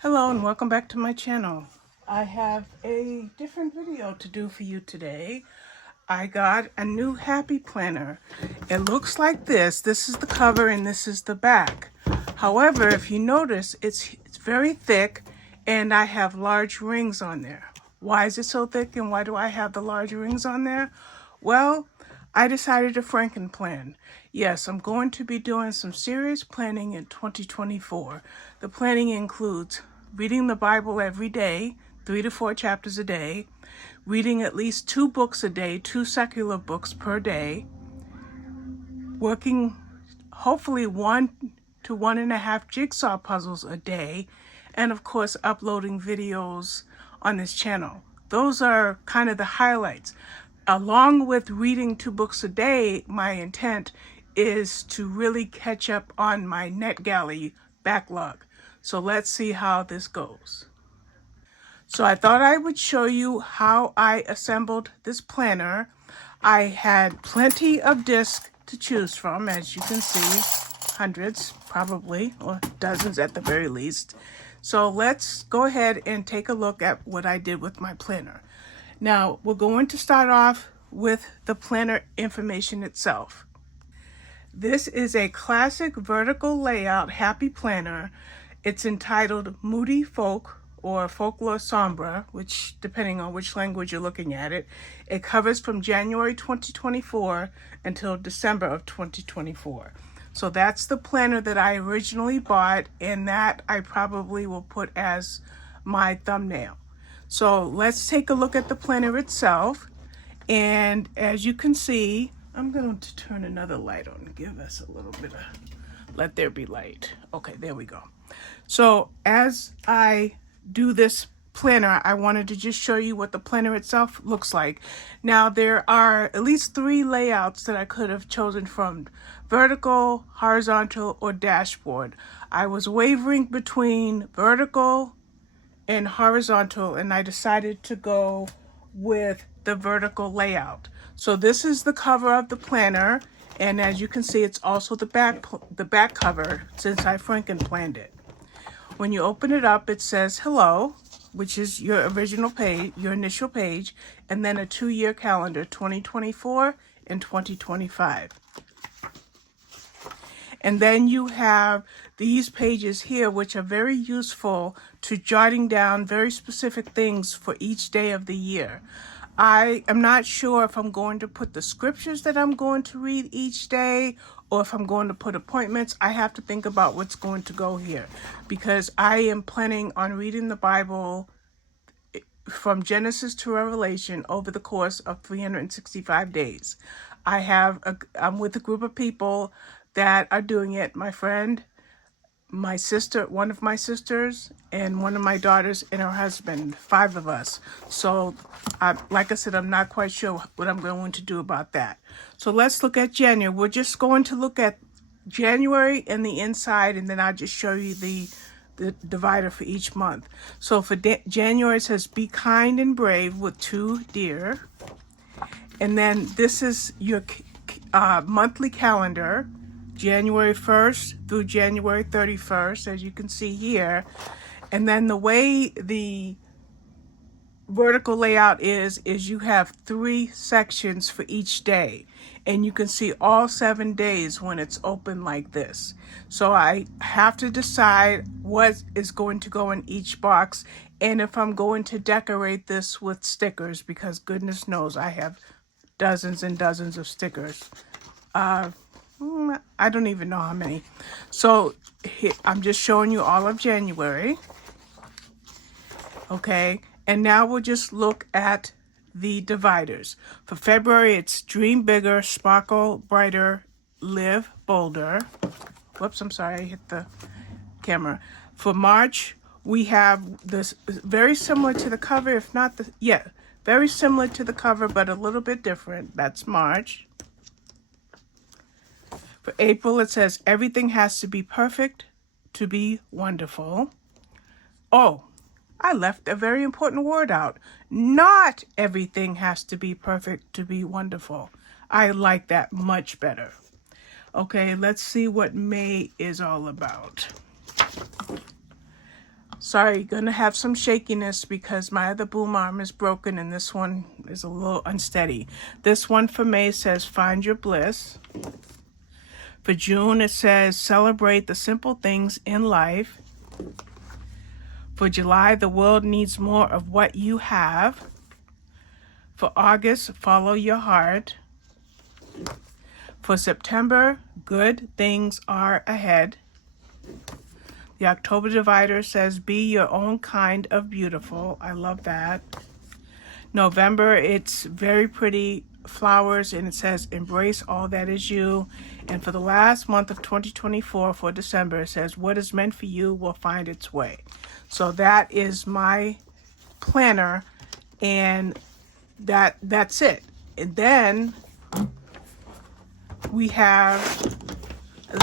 Hello and welcome back to my channel. I have a different video to do for you today. I got a new happy planner. It looks like this. This is the cover and this is the back. However, if you notice, it's very thick and I have large rings on there. Why is it so thick and why do I have the large rings on there? Well, I decided to Frankenplan. Yes, I'm going to be doing some serious planning in 2024. The planning includes reading the Bible every day, 3 to 4 chapters a day, reading at least 2 books a day, 2 secular books per day, working hopefully 1 to 1.5 jigsaw puzzles a day, and of course uploading videos on this channel. Those are kind of the highlights. Along with reading 2 books a day, my intent is to really catch up on my NetGalley backlog. So let's see how this goes. So I thought I would show you how I assembled this planner. I had plenty of discs to choose from, as you can see, hundreds probably, or dozens at the very least. So let's go ahead and take a look at what I did with my planner. Now, we're going to start off with the planner information itself. This is a classic vertical layout happy planner. It's entitled Moody Folk or Folklore Sombre, which, depending on which language you're looking at it, it covers from January 2024 until December of 2024. So that's the planner that I originally bought, and that I probably will put as my thumbnail. So let's take a look at the planner itself. And as you can see, I'm going to turn another light on, give us a little bit of, let there be light. Okay, there we go. So as I do this planner, I wanted to just show you what the planner itself looks like. Now there are at least 3 layouts that I could have chosen from: vertical, horizontal, or dashboard. I was wavering between vertical and horizontal, and I decided to go with the vertical layout. So this is the cover of the planner, and as you can see, it's also the back cover since I Frankenplanned it. When you open it up, it says hello, which is your original page, your initial page, and then a 2-year calendar, 2024 and 2025. And then you have these pages here, which are very useful to jotting down very specific things for each day of the year. I am not sure if I'm going to put the scriptures that I'm going to read each day or if I'm going to put appointments. I have to think about what's going to go here, because I am planning on reading the Bible from Genesis to Revelation over the course of 365 days. I'm with a group of people that are doing it. My friend, my sister, one of my sisters, and one of my daughters and her husband, 5 of us. So like I said, I'm not quite sure what I'm going to do about that. So let's look at January. We're just going to look at January and the inside, and then I'll just show you the divider for each month. So for January, it says be kind and brave with 2 deer. And then this is your monthly calendar, January 1st through January 31st, as you can see here. And then the way the vertical layout is you have 3 sections for each day. And you can see all 7 days when it's open like this. So I have to decide what is going to go in each box and if I'm going to decorate this with stickers, because goodness knows I have dozens and dozens of stickers. I don't even know how many. So here, I'm just showing you all of January. Okay, and now we'll just look at the dividers. For February, it's dream bigger, sparkle brighter, live bolder. Whoops, I'm sorry, I hit the camera. For March, we have this very similar to the cover, if not very similar to the cover, but a little bit different. That's March. For April, it says everything has to be perfect to be wonderful. Oh, I left a very important word out. Not everything has to be perfect to be wonderful. I like that much better. Okay, let's see what May is all about. Sorry, gonna have some shakiness because my other boom arm is broken and this one is a little unsteady. This one for May says, find your bliss. For June, it says, celebrate the simple things in life. For July, the world needs more of what you have. For August, follow your heart. For September, good things are ahead. The October divider says, be your own kind of beautiful. I love that. November, it's very pretty flowers, and it says, embrace all that is you. And for the last month of 2024, for December, it says, what is meant for you will find its way. So that is my planner, and that's it. And then we have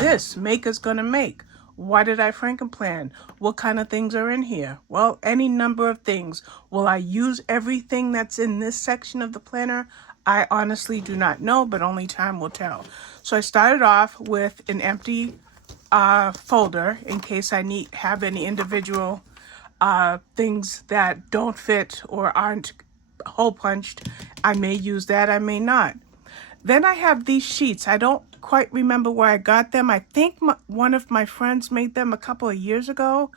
this, Maker's Gonna Make. Why did I Frankenplan? What kind of things are in here? Well, any number of things. Will I use everything that's in this section of the planner? I honestly do not know, but only time will tell. So I started off with an empty folder in case I have any individual things that don't fit or aren't hole punched. I may use that, I may not. Then I have these sheets. I don't quite remember where I got them. I think one of my friends made them a couple of years ago,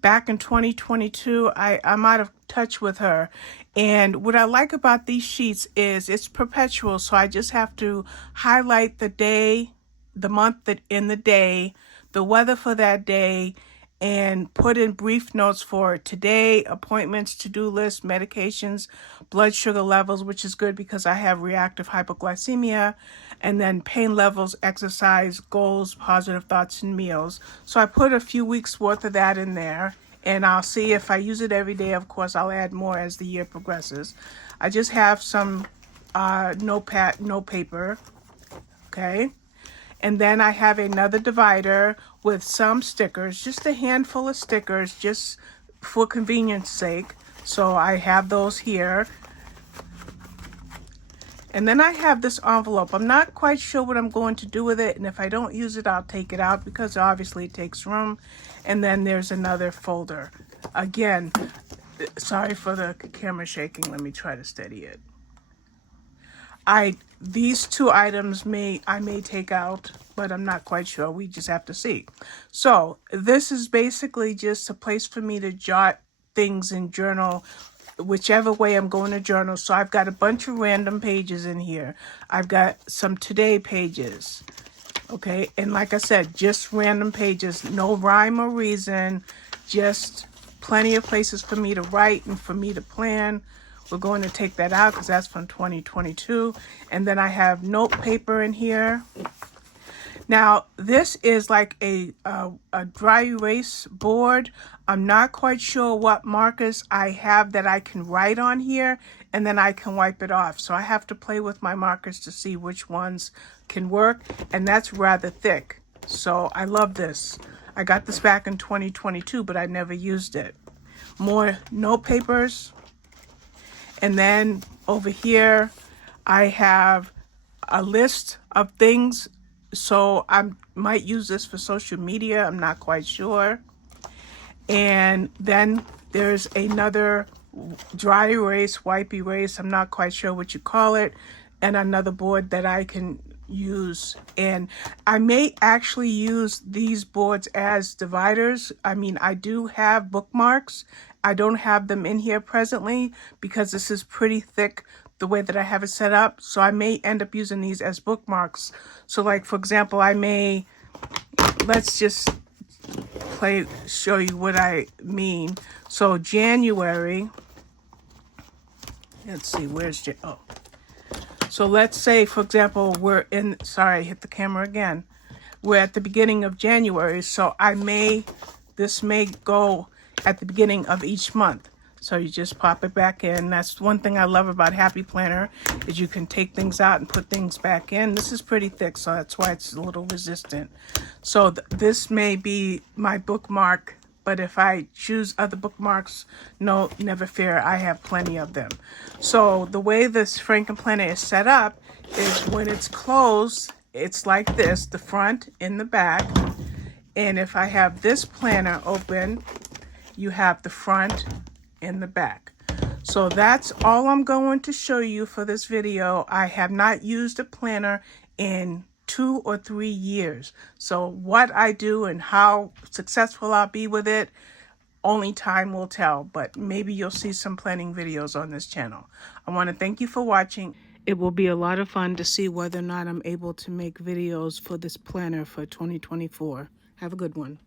back in 2022. I'm out of touch with her. And what I like about these sheets is it's perpetual. So I just have to highlight the day, the month that in the day, the weather for that day, and put in brief notes for today, appointments, to-do list, medications, blood sugar levels, which is good because I have reactive hypoglycemia, and then pain levels, exercise, goals, positive thoughts, and meals. So I put a few weeks worth of that in there, and I'll see if I use it every day. Of course, I'll add more as the year progresses. I just have some note paper, okay? And then I have another divider with some stickers, just a handful of stickers, just for convenience sake. So I have those here. And then I have this envelope. I'm not quite sure what I'm going to do with it. And if I don't use it, I'll take it out because obviously it takes room. And then there's another folder. Again, sorry for the camera shaking. Let me try to steady it. These two items I may take out, but I'm not quite sure. We just have to see. So this is basically just a place for me to jot things in journal, whichever way I'm going to journal. So I've got a bunch of random pages in here. I've got some today pages. Okay, and like I said, just random pages, no rhyme or reason, just plenty of places for me to write and for me to plan. We're going to take that out because that's from 2022. And then I have note paper in here. Now, this is like a dry erase board. I'm not quite sure what markers I have that I can write on here, and then I can wipe it off. So I have to play with my markers to see which ones can work, and that's rather thick. So I love this. I got this back in 2022, but I never used it. More note papers. And then over here, I have a list of things. So I might use this for social media. I'm not quite sure. And then there's another dry erase, wipe erase. I'm not quite sure what you call it. And another board that I can use. And I may actually use these boards as dividers. I mean, I do have bookmarks. I don't have them in here presently because this is pretty thick the way that I have it set up. So I may end up using these as bookmarks. So like, for example, let's just show you what I mean. So January, let's see, so let's say, for example, sorry, I hit the camera again. We're at the beginning of January. So this may go at the beginning of each month. So you just pop it back in. That's one thing I love about Happy Planner is you can take things out and put things back in. This is pretty thick, so that's why it's a little resistant. So this may be my bookmark, but if I choose other bookmarks, no, never fear, I have plenty of them. So the way this Frankenplanner is set up is when it's closed, it's like this, the front and the back. And if I have this planner open, you have the front and the back. So that's all I'm going to show you for this video. I have not used a planner in 2 or 3 years. So what I do and how successful I'll be with it, only time will tell, but maybe you'll see some planning videos on this channel. I want to thank you for watching. It will be a lot of fun to see whether or not I'm able to make videos for this planner for 2024. Have a good one.